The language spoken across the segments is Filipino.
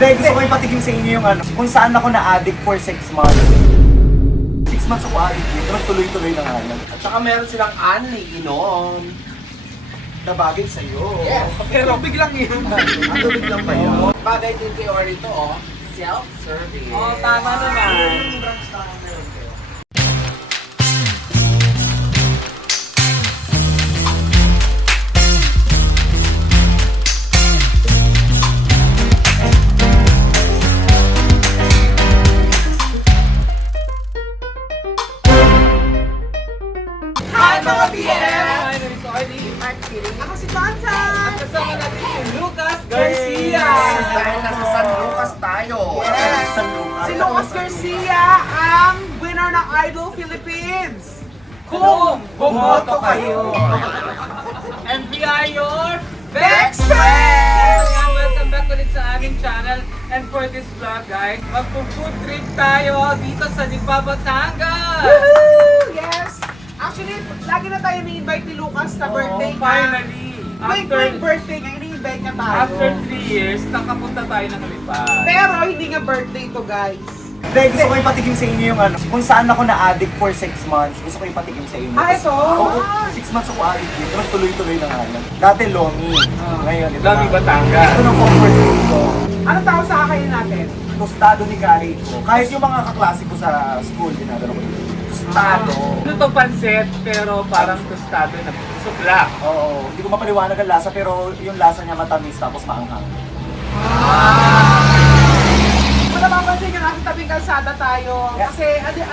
Hindi, gusto ko ipatigim sa inyo yung ano, kung saan ako na-addict for 6 months. 6 months ako addict dito, tuloy-tuloy na nga lang. At saka meron silang inom. Nabagay sa'yo. Yes. Pero biglang yun. Ang tubig lang ba yun? Bagay din kay Orito, self-service. Oh, tama naman. Hi mga BM! My name is Arlie. Ako si Tantan! At kasama natin si Lucas Garcia. Dahil nasa San Lucas tayo. Yes. San Lucas. Si Lucas Garcia ang winner ng Idol Philippines. Kung bumoto kayo. And we are your Best friends! Ayan, welcome back ulit sa aming channel. And for this vlog guys, magpo-food trip tayo dito sa Lipa, Batangas. Woohoo! Yes! Actually, lagi na tayo ni-invite ni Lucas sa birthday niya. Finally, Tuwing birthday niya, ini-invite niya tayo. after 3 years, nakapunta tayo ng Lipa. Pero hindi nga birthday to, guys. Hindi, gusto ko ipatigim sa inyo yung ano, kung saan ako na-addict for 6 months. Gusto ko ipatigim sa inyo. Ah, ito? Oo, 6 months ako addict dito, tuloy-tuloy na nga lang. Dati Lomi. Ngayon, ito Lomi, na. Batangas. Ito ng comfort food ko. Anong tawag sa kakainin natin? Tostado ni Kari ko. Kahit yung mga kaklase ko sa school, ginagano ko dito. Tostado. Ano to, pansit, pero parang tostado na suklak. Oo, hindi ko mapaliwanag ang lasa, pero yung lasa niya matamis tapos maanghang. Kung napapansin nyo, nasa tabing kalsada tayo. Yes. Kasi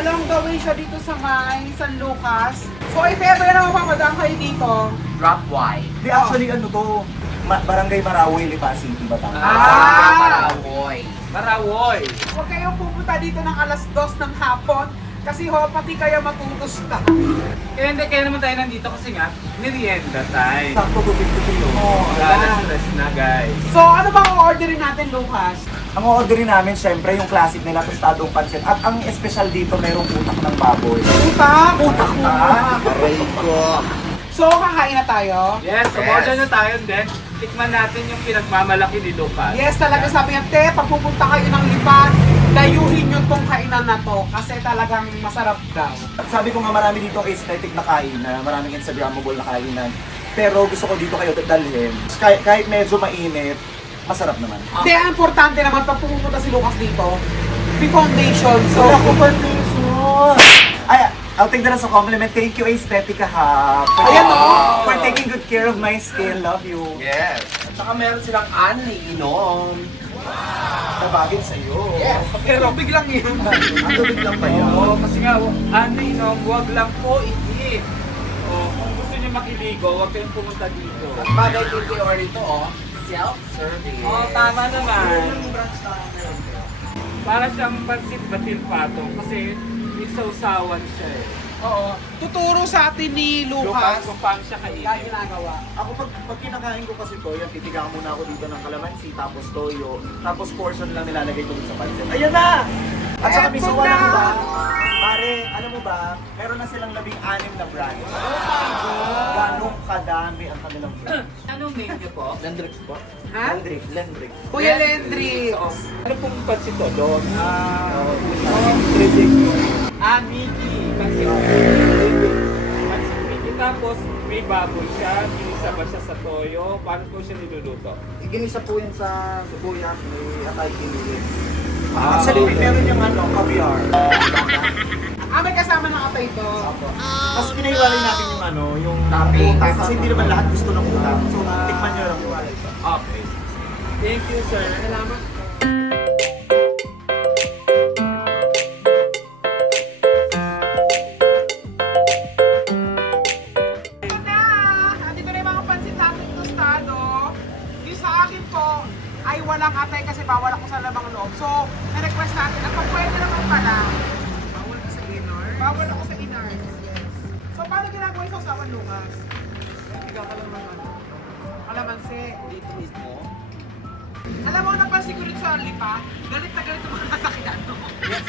along the way siya dito sa may San Lucas. So if ever na mapapadaan kayo dito, Drop wide. Hindi, actually ano to, Barangay Marawi, Lipa City, Batangas. Parawoy. Marawoy. huwag kayong pupunta dito ng alas 2 ng hapon. Kasi ho, pati kayo matutusta. Kaya hindi, kaya naman tayo nandito kasi nga, merienda time. Sakto 250 kilo. Alas na guys. So ano bang orderin natin, Lucas? Ang orderin namin, syempre, yung classic nila, tostadong pancit. At ang espesyal dito, mayroong utak ng baboy. Utak! Utak na! Aray ko! So kakain na tayo? Yes, so Yes. order na tayo then tikman natin yung pinagmamalaki ni Lucas. Yes, talaga sabi niya, te, pag pupunta kayo ng Lipa, dayuhin nyo tong kainan na to kasi talagang masarap daw. Sabi ko nga marami dito aesthetic na kainan, maraming Instagrammable na kainan. Pero gusto ko dito kayo dalhin. Kahit medyo mainit, masarap naman. Hindi, ang importante naman pag pupunta si Lucas dito, may foundation. So, Wala ko foundation! Ay, I'll take that as a compliment. Thank you, Aesthetica Hub. Ayan, oh. For taking good care of my skin. Love you. Yes. At saka meron silang inom. Nabagay sa'yo. Yes. Pero biglang yun. Ang tubig lang ba yun? Oo, kasi nga, ano inom, huwag lang po i-eat. O, kung gusto niyo makiligo, huwag kayong pumunta dito. At bagay din kay Orito, self-service. Oh, tama naman. Para siyang pansit batil patong kasi may sausawan siya eh. oo. Tuturo sa atin ni Lucas, Lucas kung paano siya kaya kainin. ginagawa. Ako pag kinakain ko kasi to, yan, titigaan muna ako dito ng kalamansi, tapos toyo, tapos portion lang nilalagay ko dun sa pancit. Ayan na! At saka Eto misuwa na! lang ba? Pare, alam mo ba, meron na silang 16 na branch. Ganong kadami ang kanilang branch. Anong name niyo po? Lendrix po? Ha? Lendrix. Kuya Lendry. Ano pong pansit to? Doon? Miki. Pansit Miki. Tapos may baboy siya, ginisa ba siya sa toyo? Paano po siya niluluto? Ginisa po yan sa sibuyas, may atay kinilig. Ah, Actually, okay. meron yung ano, caviar. May kasama ng atay ito. Tapos pinaiwalay natin yung ano, yung Topping. utak. Kasi hindi naman lahat gusto ng utak. So, tikman nyo lang. Okay. Thank you, sir. Salamat. Ito na! Andito na yung mga pansit natin tostado. Yung sa akin po ay walang atay kasi bawal ako sa lamang loob. So, na-request natin at kung pwede naman pala, bawal ka sa inner. Bawal ako sa inner. Yes. So, paano ginagawa yung sausawan, Lucas? Kalamansi. Dito mismo. Alam mo, napansin ko rin sa Lipa, galit na galit yung mga nasakyan, no? Yes.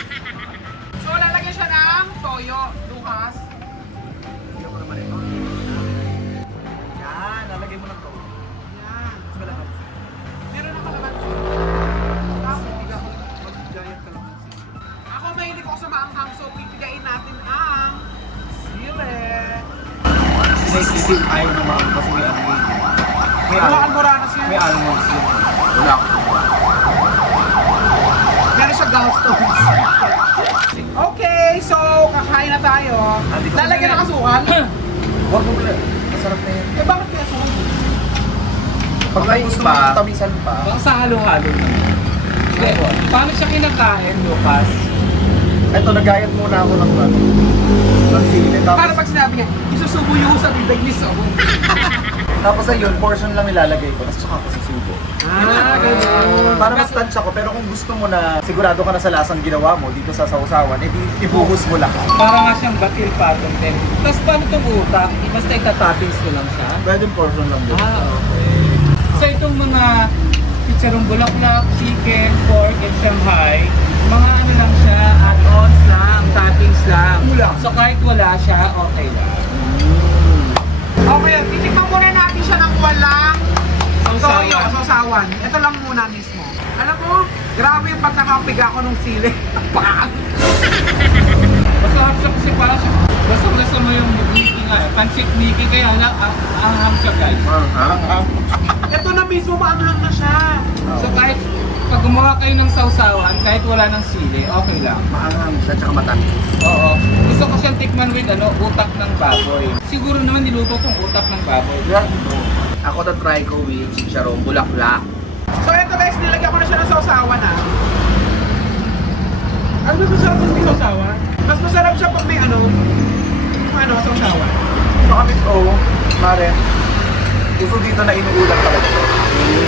So, lalagyan siya ng toyo, Lucas. Hindi mo naman ito. Yan, lalagay mo lang to. Yan. Mas malapit. Meron ng kalamansi. Hindi ayaw na maano kasi may ano yun. May Mga almoranas yan. May almonds yun. Wala ako. Meron siya gallstones. Okay, so kakain na tayo. Lalagyan ng asukal? Huwag mo pala. Masarap na yan. Eh bakit kaya asukal? Pag Ay, gusto iba. mo tamisan pa. Baka sa halo-halo naman. Hindi, paano siya kinakain, Lucas? Ito, nagayat muna ako ng ano. Ng sili. Para Tapos, pag sinabi niya, isusubo yung sa bibig ni So. tapos ayun, portion lang nilalagay ko. Tapos saka ko susubo. Ganyan. Para mas tansya ko. Pero kung gusto mo na sigurado ka na sa lasang ginawa mo dito sa sausawan, edi ibuhos mo lahat. Para nga siyang batil patong din. Tapos paano itong utak? Basta itatoppings ko lang siya? Pwede portion lang din. Okay. So itong mga chicharong bulaklak, chicken, pork, and Shanghai, mga ano lang siya, add-ons lang, toppings lang. Kulang. So kahit wala siya, okay lang. Okay, titikman muna natin siya ng walang Sausawan. toyo, sausawan. Ito lang muna mismo. Alam mo, grabe yung pagkakapiga ko ng sili. Pak! Masarap siya kasi parang siya, basta mo yung Mickey nga eh. Pancit Mickey, kaya wala, ang siya guys. Ito na mismo, maanghang na siya. So kahit pag gumawa kayo ng sausawan, kahit wala ng sili, okay lang. Maanghang siya, tsaka matamis. Oo. Gusto ko siyang tikman with utak ng baboy. Siguro naman niluto kong utak ng baboy. Ako to try ko with chicharong bulaklak. So ito guys, nilagyan ko na siya ng sausawan ha. Ano mas masarap yung may sausawan? Mas masarap siya pag may sausawan. Saka Miss O, Mare, uso dito na inuulat talaga.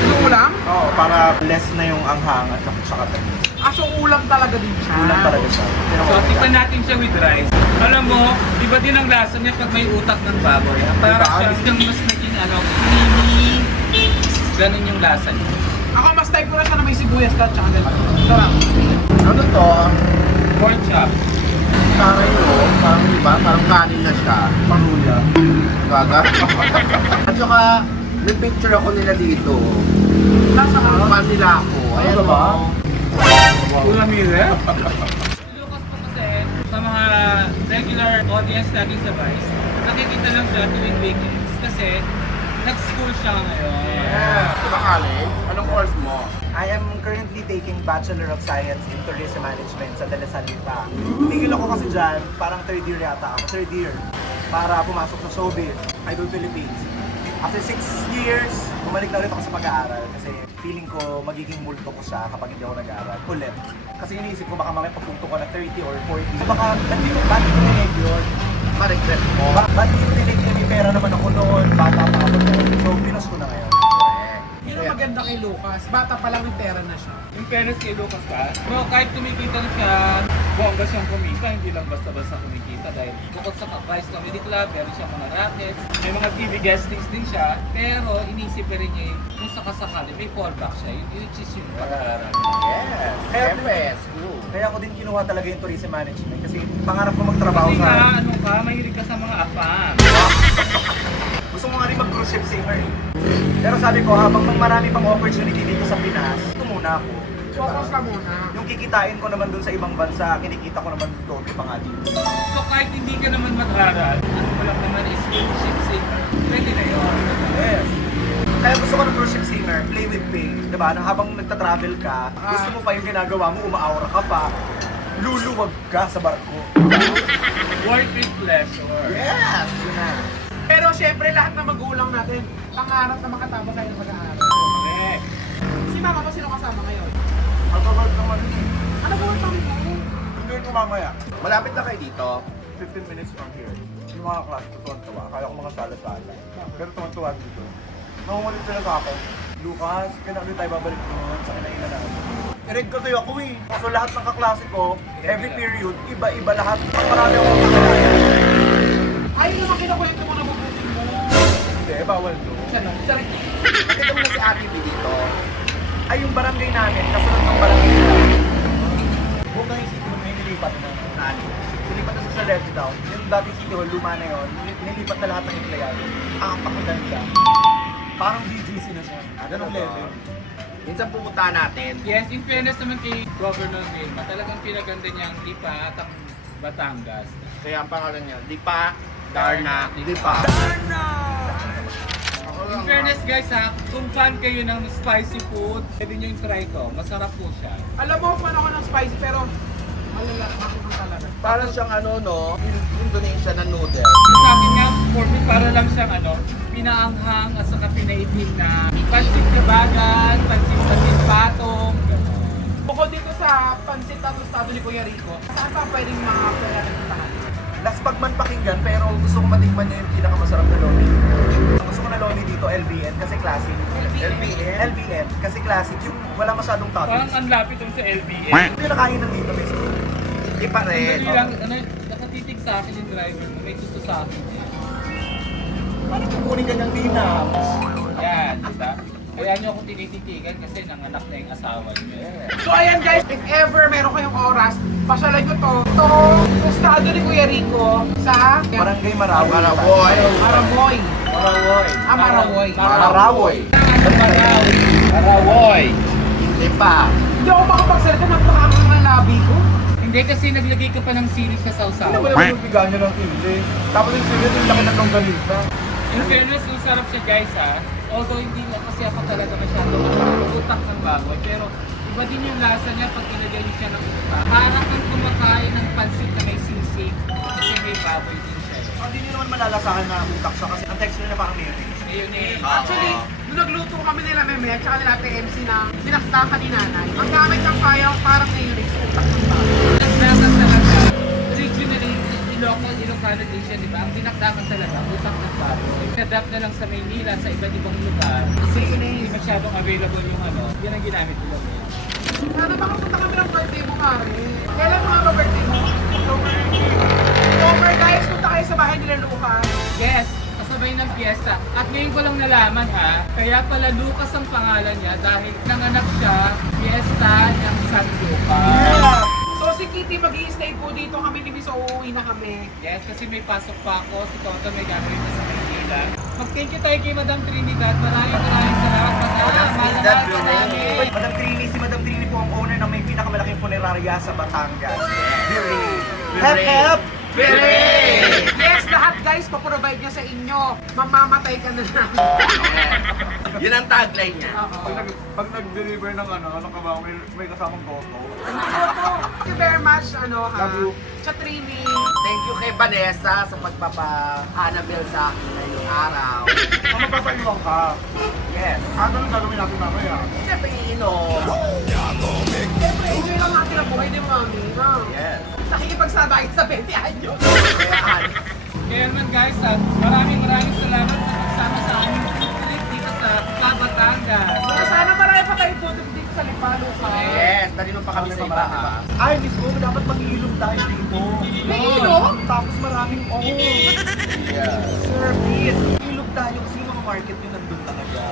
Yung ulam? Oo, para less na yung anghang at saka tamis. Aso ulam talaga din siya. Ulam talaga siya. So, tikman natin siya with rice. Alam mo, iba din ang lasa niya pag may utak ng baboy. Parang siyang mas naging creamy. Ganun yung lasa niya. Ako mas type ko na siya na may sibuyas ka tsaka ganito. Sarap. Ano to? Pork chop. Parang yun, parang iba, parang kanin na siya. Paruya. Gaga. At saka, may picture ako nila dito. Nasa ka. Fan nila ako. Ayan Ano ba? o. Ulamire. Lucas po kasi sa mga regular audience natin sa Vice, nakikita lang siya tuwing weekends kasi nag-school siya ngayon. Diba college? Anong course mo? I am currently taking Bachelor of Science in Tourism Management sa De La Salle pa. Tigil ako kasi dyan, parang third year yata ako. Third year. Para pumasok sa showbiz, Idol Philippines. After 6 years, bumalik na ulit ako sa pag-aaral kasi feeling ko magiging multo ko siya kapag hindi ako nag-aaral. Ulit. Kasi iniisip ko baka mamaya pagpunto ko na 30 or 40. So baka, ba't ko nilig yun? Ma-regret mo? Ba't ko nilig yun? May pera naman ako noon, bata pa ako noon. So, pinos ko na ngayon. Yun ang maganda kay Lucas. Bata pa lang yung pera na siya. Yung fairness kay Lucas pa, bro, kahit kumikita na siya, bongga siyang kumita, hindi lang basta-basta kumikita dahil bukod sa Vice Comedy Club, meron siyang mga rackets, may mga TV guestings din siya, pero inisip pa rin niya yung kung sakasakali, may fallback siya, which is yung pag-aaral. Yes. Siyempre, school. Kaya ako din kinuha talaga yung tourism management kasi pangarap ko magtrabaho Kasi sa... nga, ano ka, mahilig ka sa mga afam. Gusto ko nga rin mag-cruise ship singer eh. Pero sabi ko, habang marami pang opportunity dito sa Pinas, ito muna ako. Diba? Focus ka muna. Yung kikitain ko naman dun sa ibang bansa, kinikita ko naman doon pa nga dito. So kahit hindi ka naman mag-aral, ano mo lang naman is cruise ship singer, pwede na yun. Yes. Kaya gusto ko ng cruise ship singer, play with pay. Diba? Na habang nagta-travel ka, gusto mo pa yung ginagawa mo, umaaura ka pa, luluwag ka sa barko. Work with pleasure. Yes! Yun na. Pero syempre lahat ng magulang natin, pangarap na makatapos tayo ng pag-aaral. Correct. Si mama mo sino kasama ngayon? Magpapag naman yun eh. Ano ba ang pangit mo? Hindi ko mamaya. Malapit na kayo dito. 15 minutes from here. Yung mga klase ko tuwan-tuwa. Akala ko mga sala-sala. Pero tuwan-tuwa dito. Nangungulit sila sa akin. Lucas, kailan ulit tayo babalik naman sa kinainan natin. I-reg kasi ako eh. So lahat ng kaklase ko, every period, iba-iba lahat. Marami akong kakalayan. Ay, yung naman kinakwento mo na mabuti mo. Hindi, bawal doon. Sorry. Nakita mo na si Ate B dito. Ay, yung barangay namin, kasunod ng barangay namin. Buong ng City Hall, may nilipat na. Nilipat na sa Levy Town. Yung dating City Hall, luma na yun. Nilipat na lahat ng empleyado. Ang pakaganda. Parang BGC na siya. Ganong level. Minsan pumunta natin. Yes, in fairness naman kay Governor Vilma, talagang pinaganda niya ang Lipa at ang Batangas. Kaya ang pangalan niya, Lipa, Darna, Lipa. Lipa. In fairness guys ha, kung fan kayo ng spicy food, pwede nyo yung try to. Masarap po siya. Alam mo, fan ako ng spicy pero malala ako ng talaga. Parang siyang ano, no? Indonesia na noodle. Sa akin nga, for me, para lang siyang pinaanghang at saka pinaitim na pansit kabagan, pansit patong. Bukod dito sa pansit at tostado ni Kuya Rico, saan pa pwedeng mga pwede ng lahat? Last pagman pakinggan, pero gusto ko matikman niya yung pinakamasarap na loni. Ang gusto ko na loni dito, LBN, kasi classic. LBN, kasi classic. Yung wala masyadong Parang toppings. ang lapit dun sa LBN. Ito yung nakain dito, basically. Hindi pa rin. Sandali lang, nakatitig sa akin yung driver mo, may gusto sa akin. Paano kukunin ka niyang dinaps? Yan, diba? Kaya nyo ako tinititigan kasi nanganak na yung asawa niyo. So ayan guys, if ever meron kayong oras, pasyalan nyo to. Itong tostado ni Kuya Rico sa Barangay Marawi. Maraboy. Maraboy. Marawoy. Marawoy. Marawoy. Marawoy. Marawoy. Hindi pa. Hindi ako makapagsalita ng pakakangang ng labi ko. Hindi kasi naglagay ka pa ng sili sa sausaw. Ano mo naman yung bigaan niyo ng hindi? Tapos yung sige, yung laki ng longganisa. In fairness, yung sarap siya guys ha. Although hindi lang kasi ako talaga masyado utak ng baboy. Pero iba din yung lasa niya pag ilagay niyo siya ng utak. Parang kang kumakain ng pansit na may sisig. Kasi may baboy din siya. Hindi niyo naman malalasahan na utak siya kasi ang texture niya parang mayonnaise. Ayun eh. Actually, nung nagluto kami nila Meme at saka nila Ate MC na pinaktakan ni nanay, ang gamit ng kaya parang mayonnaise utak ng baboy. Dinakdakan talaga. Originally, Ilocano din siya, di ba? Ang dinakdakan talaga, utak ng baboy. Adapt na lang sa Maynila, sa iba't ibang lugar. Kasi hindi masyadong available yung yan ang ginamit nila. Sana makapunta kami ng birthday mo, Mare. Kailan mo nga ba birthday mo? October, guys, punta kayo sa bahay nila Lucas. Yes, kasabay ng piyesta. At ngayon ko lang nalaman ha, kaya pala Lucas ang pangalan niya dahil nanganak siya, piyesta ng San Lucas. So si Kitty mag-i-stay po dito kami ni Miss, uuwi na kami. Yes, kasi may pasok pa ako, si Toto may gagawin na sa Maynila. Mag-thank you tayo kay Madam Trinidad. Maraming salamat. Trinidad, Marami. Madam Trini, si Madam Trini po ang owner ng may pinakamalaking punerarya sa Batangas. Hep, hep! Yes, lahat guys, paprovide niya sa inyo. Mamamatay ka na lang. Yun ang tagline niya. Oo. Pag nag-deliver ng ano ka ba, may kasamang goto. Thank you very much, Love you. Chatrini. Thank you kay Vanessa sa pagpapa-Annabelle sa akin ngayong araw. Magpapaiwan ka. Yes. Ano nang gagawin natin mamaya? Siyempre iinom. Siyempre, enjoy lang natin ang buhay ni Mami. No? Yes. Nakikipagsabay sa 20 anyos. Kaya Kaya naman guys, maraming salamat sa pagsama sa aming trip dito sa Batangas. So, sana marami pa tayong photo dito sa Lipalo ka. yes, dali pa kami sa iba ha. Ay, Miss Mo, dapat mag-iilog tayo dito. May ilog? Tapos maraming Yeah. service. Ilog tayo kasi yung mga market yun nandun talaga.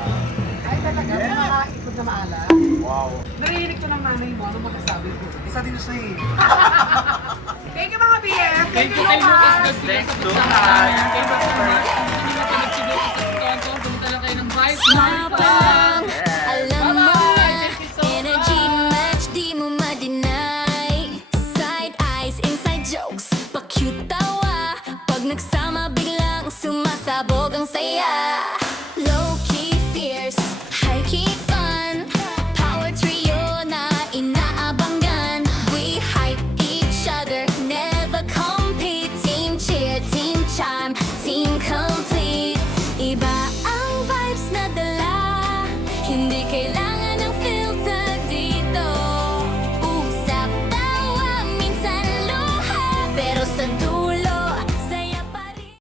Ay, talaga, Yeah. nakakaikot na maala. Wow. Narinig ko ng nanay mo, ano magkasabi ko? Isa din siya eh. Thank you mga BF! Thank you kay Lucas Garcia Thanks, sa Lucas. pagsama namin. Thank you so much. Kung hindi mo pinagsigil sa Tonton, pumunta lang kayo ng Vice Market.